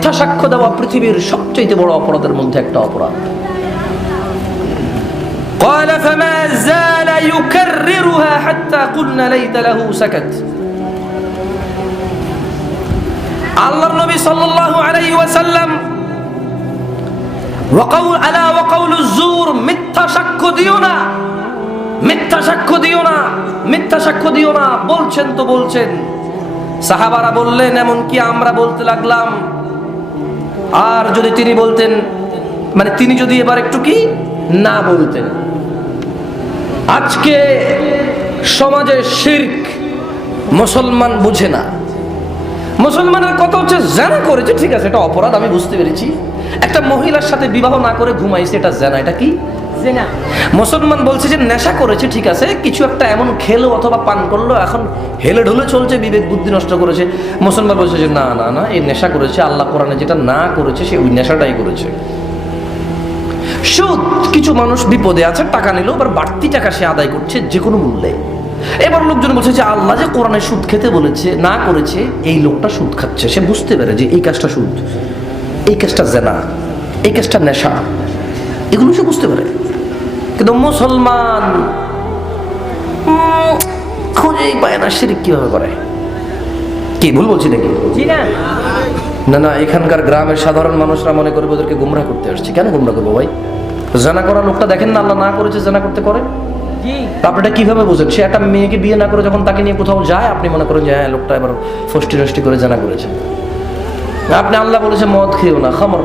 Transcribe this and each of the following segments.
মিথ্যা সাক্ষ্য দেওয়া পৃথিবীর সবচেয়ে বড় অপরাধের মধ্যে একটা অপরাধ قال فما زال يكررها حتى قلنا ليت له سكت আল্লাহর নবী সাল্লাল্লাহু আলাইহি ওয়াসাল্লাম ওয়াকাউল আলা ওয়াকাউল জুর মিথ্যা সাক্ষ্য দিও না মিথ্যা সাক্ষ্য দিও না মিথ্যা সাক্ষ্য দিও না বলছেন তো বলছেন সাহাবারা বললেন এমন কি আমরা বলতে লাগলাম আর যদি তিনি বলতেন মানে তিনি যদি এবার একটু কি না বলতেন। আজকে সমাজে শির্ক মুসলমান বুঝে না। মুসলমানের কথা হচ্ছে জানা করেছে, ঠিক আছে, এটা অপরাধ, আমি বুঝতে পেরেছি। একটা মহিলার সাথে বিবাহ না করে ঘুমাইছে, এটা জানা, এটা কি? মুসলমান বলছে যে, নেশা করেছে, ঠিক আছে, কিছু একটা এমন খেলো অথবা পান করল, এখন হেলে ঢুলে চলছে, বিবেক বুদ্ধি নষ্ট করেছে। মুসলমান বলছে যে, না না না এই নেশা করেছে, আল্লাহ কোরআনে যেটা না করেছে, সে ওই নেশাটাই করেছে। সুদ, কিছু মানুষ বিপদে আছে, টাকা নিল আবার বাড়তি টাকা সে আদায় করছে, যে কোনো মূল্যে। এবার লোকজন বলছে যে, আল্লাহ যে কোরআনে সুদ খেতে বলেছে, না করেছে, এই লোকটা সুদ খাচ্ছে। সে বুঝতে পারে যে, এই কাজটা সুদ, এই কাজটা জেনা, এই কাজটা নেশা। এগুলো সে বুঝতে পারে। কিন্তু মুসলমান খুঁজেই পায় না শিরিক কীভাবে করে। কি ভুল বলছি নাকি? না। না এখানকার গ্রামের সাধারণ মানুষরা মনে করবে ওদেরকে গুমরা করতে আসছে। কেন গুমরা করব ভাই? জানা করা লোকটা দেখেন না আল্লাহ না করেছে জানা করতে করে? জি। তা আপনি এটা কীভাবে বোঝেন? সে একটা মেয়েকে বিয়ে না করে যখন তাকে নিয়ে কোথাও যায় আপনি মনে করেন যে হ্যাঁ লোকটা এবার ফষ্টি নষ্টি করে জানা করেছে। আপনি আল্লাহ বলেছে মদ খেও না খামর।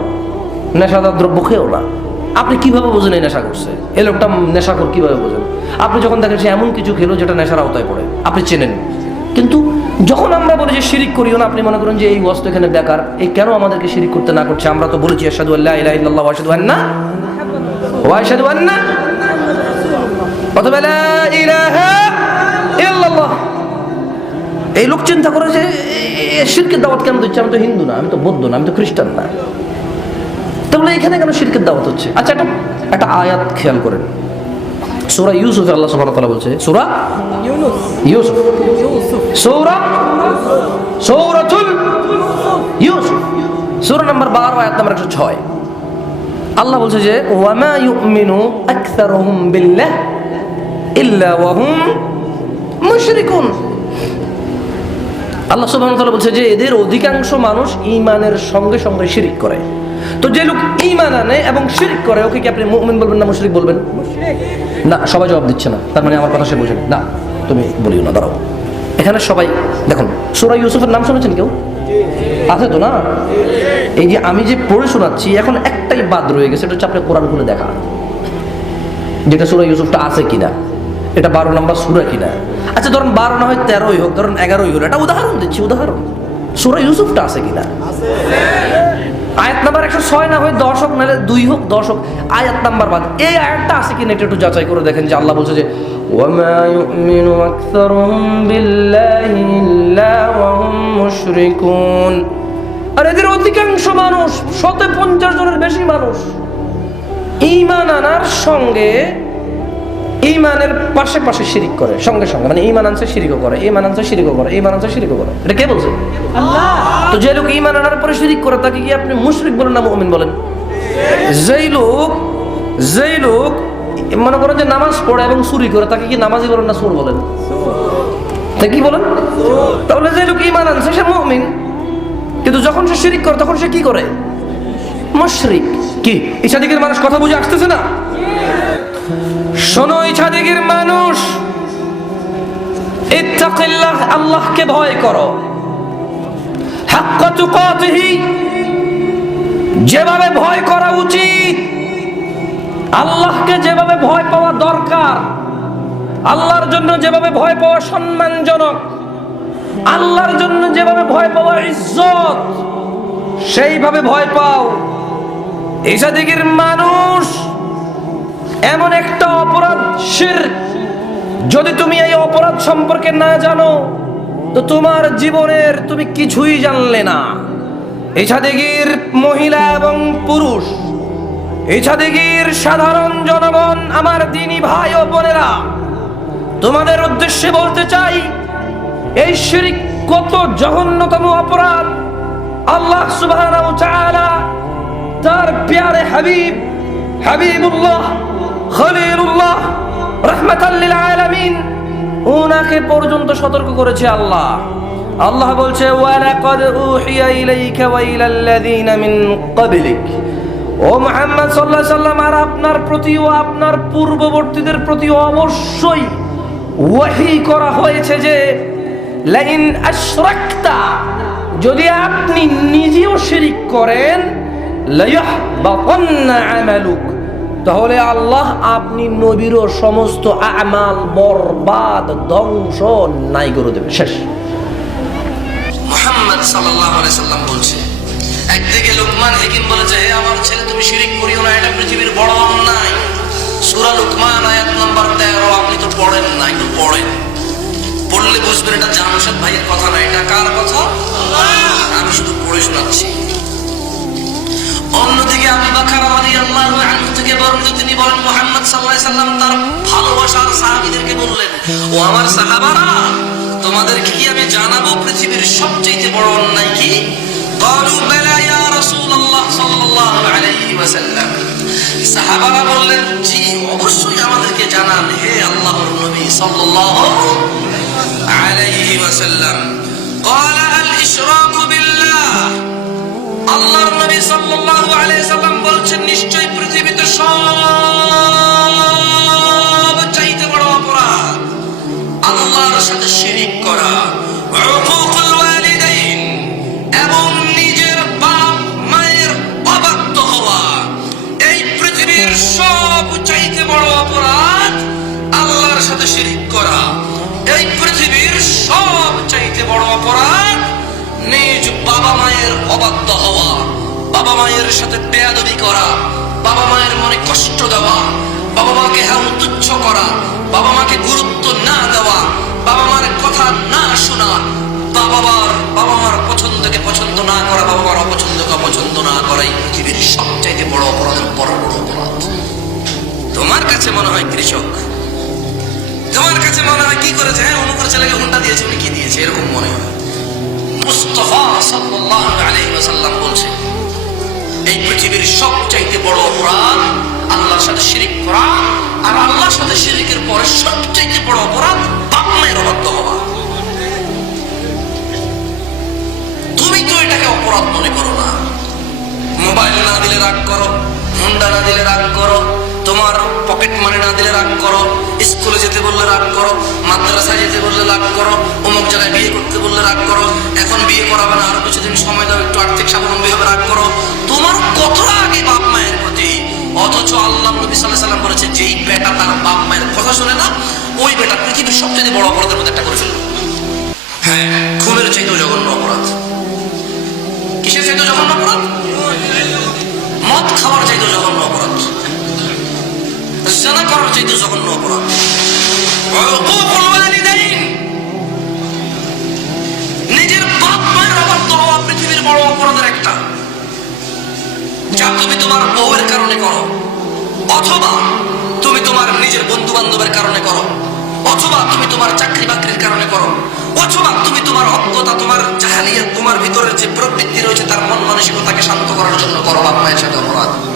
নেশাদার দ্রব্য খেও না। আপনি কীভাবে বোঝেন এই নেশা করছে এই লোকটা নেশাখোর কীভাবে বোঝেন আপনি যখন দেখেন সে এমন কিছু খেলো যেটা নেশার আওতায় পড়ে আপনি চেনেন কিন্তু যখন আমরা বলি যে শিরিক করিও না আপনি মনে করেন যে এই বস্তু এখানে বেকার এই কেন আমাদেরকে শিরিক করতে না করছে আমরা তো বলেছি আশহাদু আল্লাহ ইলাহা ইল্লাল্লাহ ওয়া আশহাদু আন্না ওয়া আশহাদু আন্না অথবা লা ইলাহা ইল্লাল্লাহ এই লোক চিন্তা করে যে শিরকের দাওয়াত কেন দিচ্ছে আমি তো হিন্দু না আমি তো বৌদ্ধ না আমি তো খ্রিস্টান না তাহলে এখানে কেন শিরকের দাওয়াত হচ্ছে? আচ্ছা একটা একটা আয়াত খেয়াল করেন। সূরা ইউসুফ আল্লাহ সুবহানাহু ওয়া তাআলা বলছে, সূরা ইউনুস ইউসুফ। সূরা সূরাতুল ইউসুফ। সূরা নাম্বার 12 আয়াত নাম্বার 106 আল্লাহ বলছে যে ওয়ামা ইউমিনু আকসারুহুম বিল্লাহ ইল্লা ওয়া হুম মুশরিকুন। আল্লাহ সুবহানাহু ওয়া তাআলা বলছে যে, এদের অধিকাংশ মানুষ ঈমানের সঙ্গে সঙ্গে শিরিক করে। তো যে লোক ঈমান আনে এবং শিরিক করে ওকে কি আপনি মুমিন বলবেন না মুশরিক বলবেন? মুশরিক। না সবাই জবাব দিচ্ছে না। তার মানে আমার কথা সে বোঝেনি না। তুমি বলিও না দাঁড়াও। এখানে সবাই দেখুন সুরা ইউসুফের নাম শুনেছেন কেউ? আছে তো না? এই যে আমি যে পড়ে শোনাচ্ছি এখন একটাই বাদ রয়ে গেছে এটা হচ্ছে আপনি কোরআন খুলে দেখা। যেটা সুরা ইউসুফটা আছে কিনা? এটা বারো নম্বর সুরা কিনা? আচ্ছা ধরুন বারো না হয় তেরোই হোক ধরুন এগারোই হোক এটা উদাহরণ দিচ্ছি উদাহরণ। সুরা ইউসুফটা আছে কিনা? আয়াত নাম্বার একশো ছয় না হয় দশ হোক নাহলে দুই হোক দশ হোক আয়াত নাম্বার বাদ এই আয়াতটা আছে কিনা এটা একটু যাচাই করে দেখেন যে আল্লাহ বলছে যে وما يؤمن أكثرهم بالله إلا وهم مشركون আর এদের অধিকাংশ মানুষ শতে পঞ্চাশ জনের বেশি মানুষ ঈমান আনার সঙ্গে ঈমানের পাশে পাশে শিরিক করে সঙ্গে সঙ্গে। মানে ঈমান আনছে শিরিকও করে ঈমান আনছে শিরিকও করে ঈমান আনছে শিরিকও করে। এটা কে বলছে? আল্লাহ। তো যে লোক ঈমান আনার পরে শিরিক করে তাকে কি আপনি মুশরিক বলেন না মুমিন বলেন? যেই লোক যেই লোক মনে করেন যে নামাজ পড়ে এবং চুরি করে তাকে কি নামাজি বলেন না সুর বলেন? তা কি বলেন? তাহলে যে লোক ঈমান আনছে সে মুমিন। কিন্তু যখন সে শিরিক করে তখন সে কি করে? মুশরিক। কি? ইচ্ছাদিকের মানুষ কথা বুঝে আসতেছে না? শোনো মানুষ। ইত্তাকিল্লাহ, আল্লাহকে ভয় করো। হাক্কা তুকাতিহি, যেভাবে ভয় করা উচিত, আল্লাহকে যেভাবে ভয় পাওয়া দরকার, আল্লাহর জন্য যেভাবে ভয় পাওয়া সম্মানজনক, আল্লাহর জন্য যেভাবে ভয় পাওয়া ইজ্জত, সেইভাবে ভয় পাও। দিকের মানুষ এমন একটা অপরাধ শিরক যদি তুমি এই অপরাধ সম্পর্কে না জানো, তো তোমার জীবনের তুমি কিছুই জানলে না। ইছাদিগির মহিলা এবং পুরুষ ইছাদিগির সাধারণ জনগণ, আমার দিনী ভাই ও বোনেরা, তোমাদের উদ্দেশ্যে বলতে চাই, এই শিরিক কত জঘন্যতম অপরাধ। আল্লাহ সুবহানাহু ওয়া তাআলা তার প্যারে হাবিব, হাবিবুল্লাহ খলিলুল্লাহ রহমাতাল্লিল আলামিন ওনাকে পর্যন্ত সতর্ক করেছে আল্লাহ। আল্লাহ বলছে, ওয়ালাকাদ উহিয়া ইলাইকা ওয়া ইলাল্লাযিনা মিন ক্বাবলিক। ও মুহাম্মদ সাল্লাল্লাহু আলাইহি সাল্লাম, আর আপনার প্রতি ও আপনার পূর্ববর্তীদের প্রতি অবশ্যই ওয়াহি করা হয়েছে যে, লাইন আশরাকতা, যদি আপনি নিজেও শিরিক করেন, লাইহবাতান্না আমালুক। তাহলে আল্লাহ আপনি নবীরও সমস্ত আমাল বরবাদ, ধ্বংস নাই করে দেবে শেষ। মোহাম্মদ সাল্লাম বলছে, একদিকে লোকমান হাকিম বলেছে হে আমার ছেলে, তুমি শিরিক করিও না, এটা পৃথিবীর বড় অন্যায়। সূরা লোকমান, আয়াত নাম্বার 13 আপনি তো পড়েন না, একটু পড়েন। পড়লে বুঝবেন এটা জামশেদ ভাইয়ের কথা না, এটা কার কথা? আমি শুধু পড়ে শোনাচ্ছি। অন্যদিকে আবু বকর রাদিয়াল্লাহু আনহু থেকে বর্ণিত তিনি বলেন মুহাম্মদ সাল্লাল্লাহু আলাইহি সাল্লাম তার ভালোবাসার সাহাবীদেরকে বললেন ও আমার সাহাবারা তোমাদেরকে কি আমি জানাবো পৃথিবীর সবচেয়ে বড় অন্যায় কি قالوا بلى يا رسول الله صلى الله عليه وسلم সাহাবারা বললেন জি অবশ্যই আমাদেরকে জানান হে আল্লাহর নবী সাল্লাল্লাহু আলাইহি ওয়াসাল্লাম قال الاشراك بالله আল্লাহর নবী সাল্লাল্লাহু আলাইহি সাল্লাম বলছেন, নিশ্চয়ই পৃথিবীতে সব চাইতে বড় অপরাধ আল্লাহর সাথে শিরিক করা উকুকুল ওয়ালিদাইন এবং নিজের বাপ মায়ের অবাধ্য হওয়া, এই পৃথিবীর সব চাইতে বড় অপরাধ আল্লাহর সাথে শিরিক করা, এই পৃথিবীর সব চাইতে বড় অপরাধ নিজ বাবা মায়ের অবাধ্য বাবা মায়ের সাথে বেয়াদবি করা, বাবা মায়ের মনে কষ্ট দেওয়া, বাবা মাকে হাউ তুচ্ছ করা, বাবা মাকে গুরুত্ব না দেওয়া, বাবা মার কথা না শোনা বাবা মার বাবা মার পছন্দকে পছন্দ না করা, বাবা মার অপছন্দকে অপছন্দ না করাই পৃথিবীর সবচাইতে বড় অপরাধের বড় বড় অপরাধ। তোমার কাছে মনে হয় কৃষক? তোমার কাছে মনে হয় কি করেছে? হ্যাঁ অনুকর ছেলেকে হুন্ডা দিয়েছে, উনি কি দিয়েছে? এরকম মনে হয়। মুস্তফা এই পৃথিবীর সবচাইতে বড় অপরাধ আল্লাহর সাথে শিরিক করা আর আল্লাহর সাথে শিরিকের পরে সবচাইতে বড় অপরাধ বাপ মায়ের অবাধ্য হওয়া। তুমি তো এটাকে অপরাধ মনে করো না। মোবাইল না দিলে রাগ করো হুন্ডা না দিলে রাগ করো তোমার পকেট মানি না দিলে রাগ করো স্কুলে যেতে বললে রাগ করো মাদ্রাসায় যেতে বললে রাগ করো অমুক জায়গায় বিয়ে করতে বললে রাগ করো এখন বিয়ে করাবে না আরও কিছুদিন সময় দাও একটু আর্থিক স্বাবলম্বী হবে রাগ করো। তোমার কত আগে বাপ মায়ের প্রতি? অথচ আল্লাহ নবী সাল্লাহ সাল্লাম বলেছে যেই বেটা তার বাপ মায়ের কথা শুনে না ওই বেটা পৃথিবীর সবচেয়ে বড় অপরাধের মধ্যে একটা করে ফেলবে হ্যাঁ। খুনের চাইতেও জঘন্য অপরাধ। কিসের চাইতেও জঘন্য অপরাধ? মদ খাওয়ার চাইতে জঘন্য জানা তুমি তোমার নিজের বন্ধু কারণে করো, অথবা তুমি তোমার চাকরি বাকরির কারণে করো, অথবা তুমি তোমার অজ্ঞতা, তোমার তোমার ভিতরের যে প্রবৃত্তি রয়েছে, তার মন মানসিকতাকে শান্ত করার জন্য করো বাপ মায়ের সাথে অপরাধ।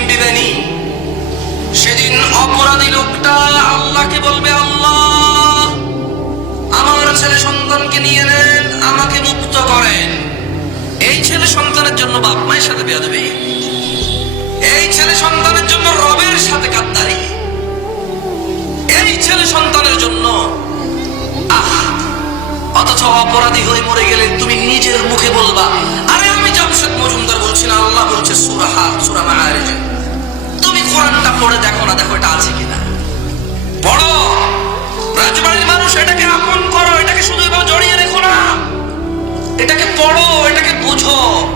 অপরাধী লোকটা আল্লাহকে বলবে, আল্লাহ, আমার ছেলে সন্তানকে নিয়ে নেন, আমাকে মুক্ত করেন। এই ছেলে সন্তানের জন্য বাপ মায়ের সাথে বেয়াদবি। এই ছেলে সন্তানের জন্য রবের সাথে গাদ্দারি এই ছেলে সন্তানের জন্য, আহ, অথচ অপরাধী হয়ে মরে গেলে তুমি নিজের মুখে বলবা, আরে আমি জামশেদ মজুমদার বলছি না, আল্লাহ বলছে সুরাহা সুরা মাআরিজে। তুমি কোরআনটা পড়ে দেখো না, দেখো এটা আছে কিনা। পড়ো। রাজবাড়ির মানুষ এটাকে আপন করো, এটাকে শুধু এবার জড়িয়ে রেখো না। এটাকে পড়ো, এটাকে বুঝো।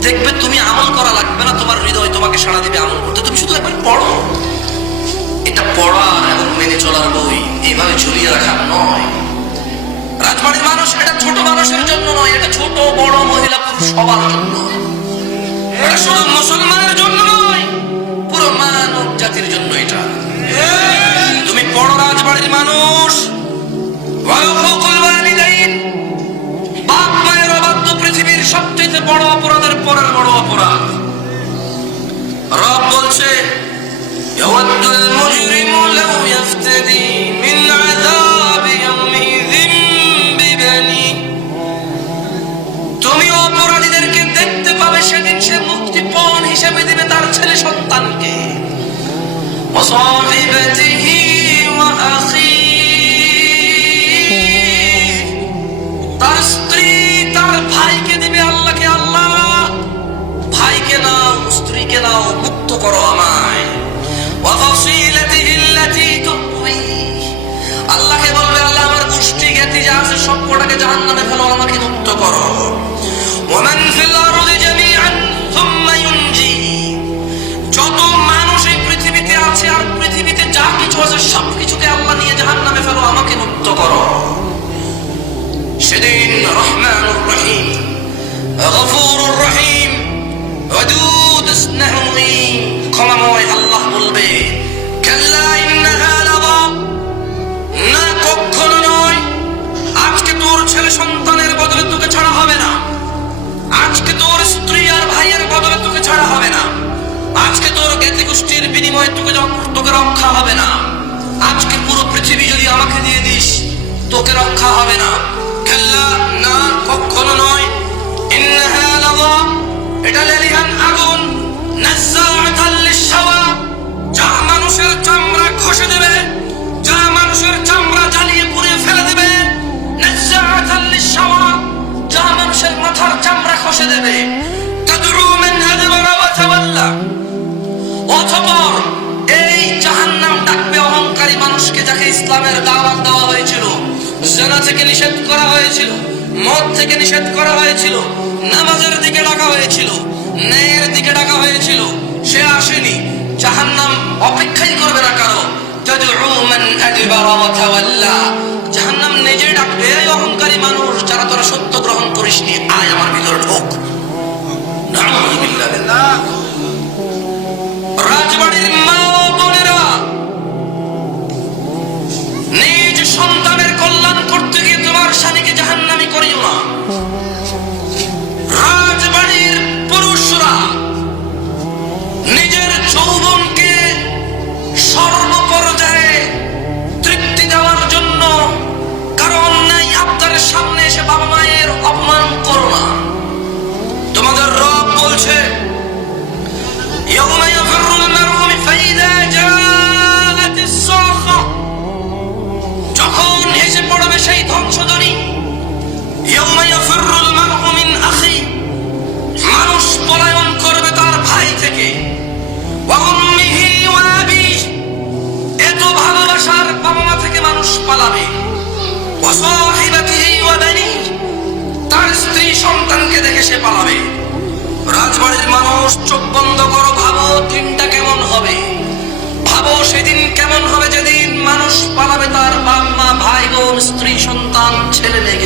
দেখবে তুমি আমল করা লাগবে না, তোমার হৃদয় তোমাকে সাড়া দিবে আমল করতে। তুমি শুধু একবার পড়ো। এটা পড়ার এবং মেনে চলার বই এইভাবে ঝুলিয়ে রাখার নয়। রাজবাড়ির মানুষ এটা ছোট মানুষের জন্য নয়, এটা ছোট, বড়, মহিলা, পুরুষ সবার জন্য। এটা শুধু মুসলমানের জন্য জন্য এটা তুমি বড় রাজবাড়ির মানুষ ওয়াহুকুল ওয়ালিদাইন বাপ মায়ের অবাধ্য পৃথিবীর সবচেয়ে বড় অপরাধের পরের বড় অপরাধ রব বলছে يود المجرم لو يفتدي وصاحبته وأخيه তার স্ত্রী তার ভাইকে দিবে আল্লাহকে আল্লাহ ভাইকে নাও স্ত্রীকে নাও মুক্ত করো আমায় وفصيلته التي تؤويه আল্লাহকে বলবে আল্লাহ আমার গোষ্ঠী জ্ঞাতি যা আছে সব কটাকে জাহান্নামে ফেলো আমাকে মুক্ত করো ومن في বিনিময়ে তোকে তোকে রক্ষা হবে না। আজকে পুরো পৃথিবী যদি আমাকে দিয়ে দিস, তোকে রক্ষা হবে না। খেল্লা না, কখনো নয়। এটা লেলিহান আগুন নাজ্জাআতাল জেনা থেকে নিষেধ করা হয়েছিল, মদ থেকে নিষেধ করা হয়েছিল, নামাজের দিকে ডাকা হয়েছিল, ন্যায়ের দিকে ডাকা হয়েছিল, সে আসেনি। জাহান্নাম অপেক্ষাই করবে না কারও। জাহান্নাম নিজে ডাকবে অহংকারী মানুষ, যারা তোরা সত্য গ্রহণ করিসনি, আয় আমার পাবে তার স্ত্রী সন্তানকে দেখে সে পালাবে। রাজবাড়ির মানুষ, চোখ বন্ধ করো, ভাবো দিনটা কেমন হবে। ভাবো সেদিন কেমন হবে যেদিন মানুষ পালাবে তার বাপ ভাই বোন স্ত্রী, সন্তান ছেলে মেয়ে